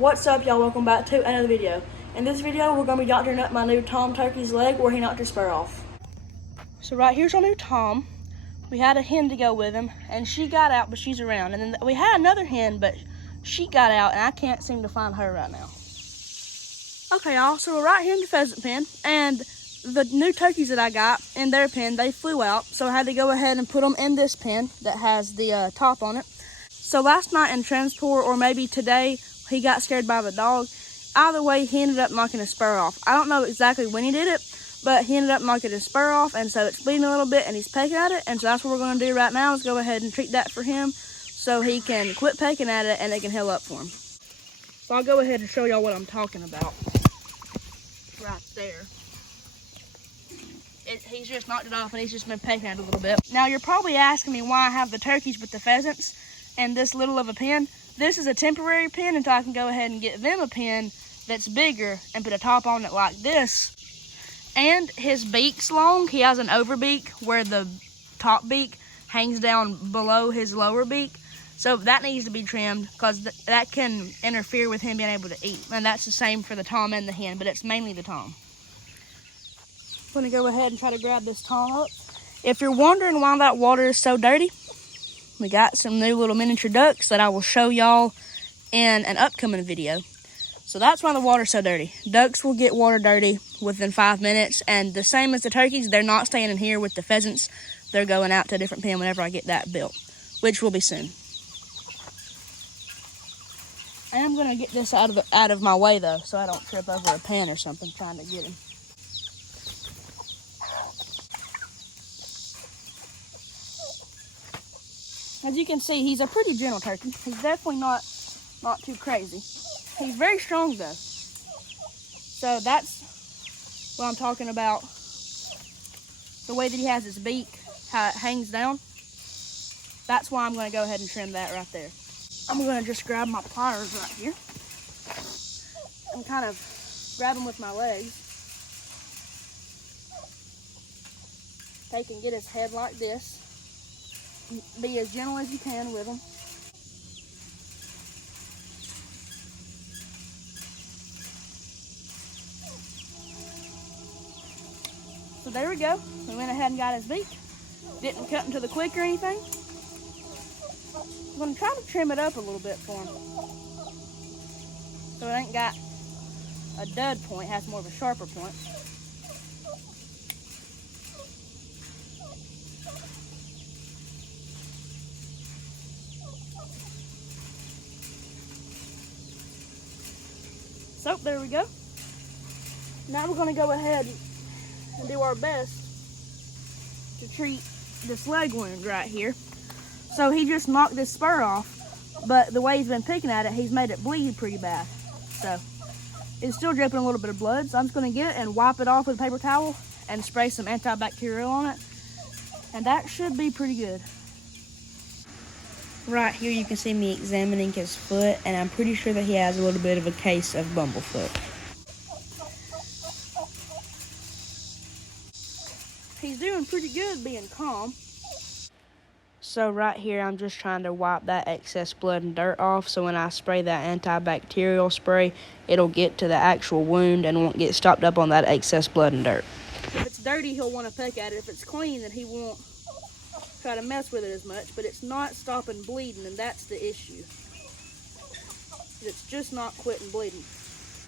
What's up, y'all? Welcome back to another video. In this video, we're going to be doctoring up my new Tom turkey's leg where he knocked his spur off. So right here's our new Tom. We had a hen to go with him, and she got out, but she's around. And then we had another hen, but she got out, and I can't seem to find her right now. Okay, y'all, so we're right here in the pheasant pen, and the new turkeys that I got in their pen, they flew out, so I had to go ahead and put them in this pen that has the top on it. So last night in transport, or maybe today, he got scared by the dog. Either way, he ended up knocking his spur off. I don't know exactly when he did it, but he ended up knocking his spur off, and so it's bleeding a little bit, and he's pecking at it, and so that's what we're going to do right now is go ahead and treat that for him so he can quit pecking at it, and it can heal up for him. So I'll go ahead and show y'all what I'm talking about. Right there. He's just knocked it off, and he's just been pecking at it a little bit. Now, you're probably asking me why I have the turkeys with the pheasants and this little of a pen. This is a temporary pen until I can go ahead and get them a pen that's bigger and put a top on it like this. And his beak's long. He has an overbeak where the top beak hangs down below his lower beak. So that needs to be trimmed because that can interfere with him being able to eat. And that's the same for the Tom and the hen, but it's mainly the Tom. I'm gonna go ahead and try to grab this Tom up. If you're wondering why that water is so dirty, we got some new little miniature ducks that I will show y'all in an upcoming video. So that's why the water's so dirty. Ducks will get water dirty within 5 minutes, and the same as the turkeys, they're not staying in here with the pheasants. They're going out to a different pen whenever I get that built, which will be soon. I am gonna get this out of my way though, so I don't trip over a pen or something trying to get him. As you can see, he's a pretty gentle turkey. He's definitely not too crazy. He's very strong though. So that's what I'm talking about. The way that he has his beak, how it hangs down. That's why I'm gonna go ahead and trim that right there. I'm gonna just grab my pliers right here and kind of grab them with my legs. Take and get his head like this. Be as gentle as you can with them. So there we go. We went ahead and got his beak. Didn't cut him to the quick or anything. I'm going to try to trim it up a little bit for him, so it ain't got a dud point, it has more of a sharper point. So there we go. Now we're going to go ahead and do our best to treat this leg wound right here. So he just knocked this spur off, but the way he's been picking at it, he's made it bleed pretty bad. So it's still dripping a little bit of blood. So I'm just going to get it and wipe it off with a paper towel and spray some antibacterial on it. And that should be pretty good. Right here you can see me examining his foot, and I'm pretty sure that he has a little bit of a case of bumblefoot. He's doing pretty good being calm. So right here I'm just trying to wipe that excess blood and dirt off, so when I spray that antibacterial spray, it'll get to the actual wound and won't get stopped up on that excess blood and dirt. If it's dirty, he'll want to peck at it. If it's clean, then he won't try to mess with it as much, but it's not stopping bleeding, and that's the issue. It's just not quitting bleeding.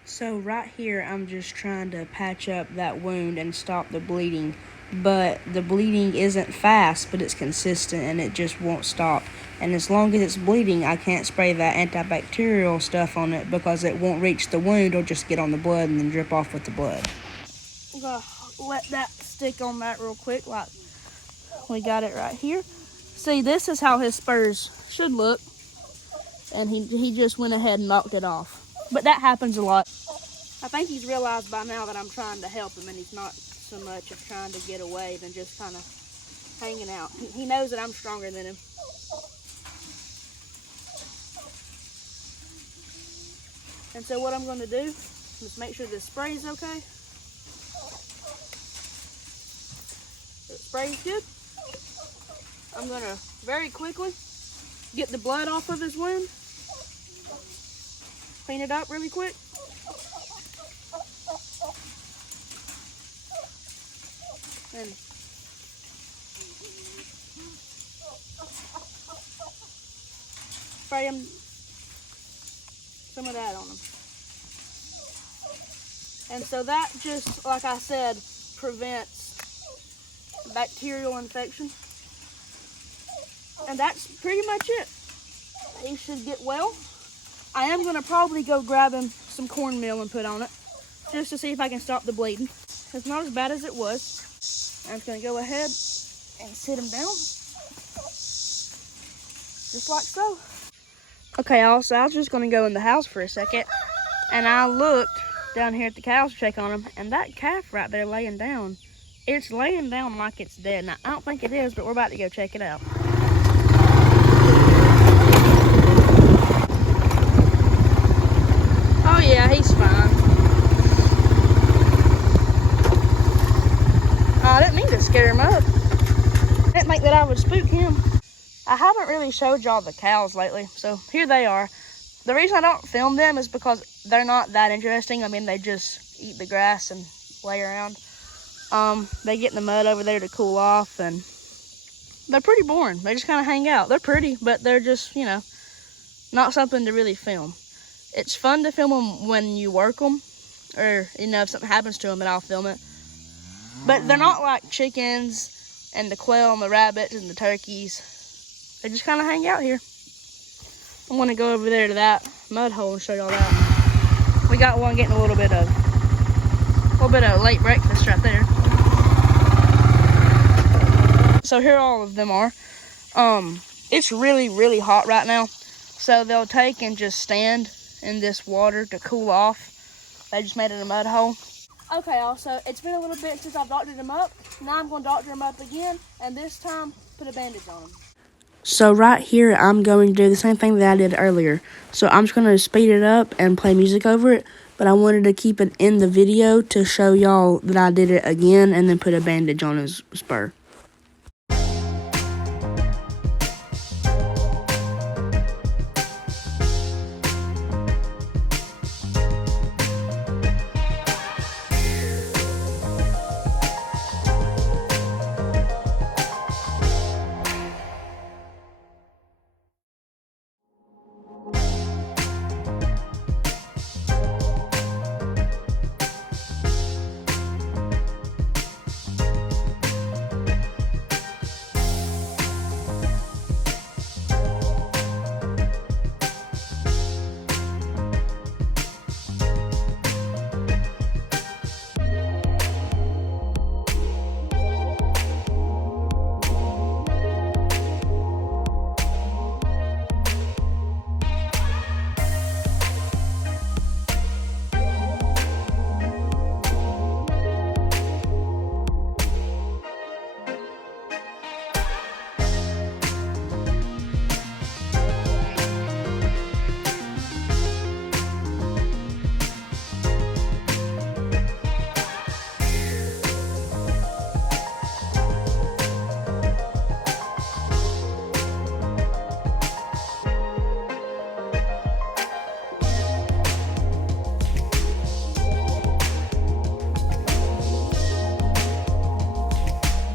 So right here I'm just trying to patch up that wound and stop the bleeding, but the bleeding isn't fast, but it's consistent and it just won't stop. And as long as it's bleeding, I can't spray that antibacterial stuff on it because it won't reach the wound. It'll just get on the blood and then drip off with the blood. I'm gonna let that stick on that real quick, like we got it right here. See, this is how his spurs should look, and he just went ahead and knocked it off. But that happens a lot. I think he's realized by now that I'm trying to help him, and he's not so much of trying to get away than just kind of hanging out. He knows that I'm stronger than him. And so what I'm going to do is make sure this spray is okay. The spray's good. I'm going to very quickly get the blood off of his wound. clean it up really quick. And spray them, some of that on them. And so that just, like I said, prevents bacterial infection. And that's pretty much it. He should get well. I am gonna probably go grab him some cornmeal and put on it, just to see if I can stop the bleeding. It's not as bad as it was. I'm just gonna go ahead and sit him down, just like so. Okay, also, I was just gonna go in the house for a second, and I looked down here at the cows to check on them, and that calf right there laying down, it's laying down like it's dead. Now, I don't think it is, but we're about to go check it out. Oh yeah, he's fine. I didn't mean to scare him up. I didn't think that I would spook him. I haven't really showed y'all the cows lately, so here they are. The reason I don't film them is because they're not that interesting. I mean, they just eat the grass and lay around. They get in the mud over there to cool off, and they're pretty boring. They just kind of hang out. They're pretty, but they're just, you know, not something to really film. It's fun to film them when you work them, or, you know, if something happens to them, then I'll film it. But they're not like chickens and the quail and the rabbits and the turkeys. They just kind of hang out here. I want to go over there to that mud hole and show y'all that. We got one getting a little bit of late breakfast right there. So here all of them are. It's really, really hot right now. So they'll take and just stand in this water to cool off. They just made it a mud hole. Okay, also, it's been a little bit since I've doctored him up. Now I'm going to doctor him up again, and this time put a bandage on him. So right here, I'm going to do the same thing that I did earlier. So I'm just going to speed it up and play music over it, but I wanted to keep it in the video to show y'all that I did it again and then put a bandage on his spur.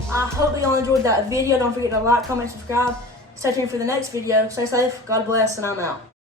I hope you all enjoyed that video. Don't forget to like, comment, subscribe. Stay tuned for the next video. Stay safe, God bless, and I'm out.